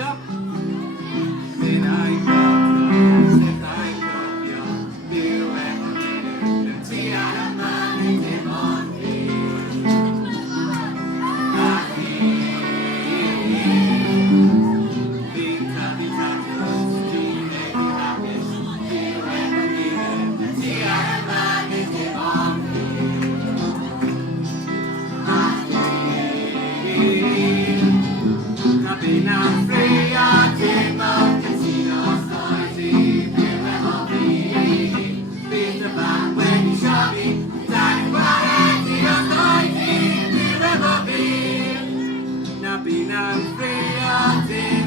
up. Then I got said I got you. You and the tia man in on me. Pinang Freya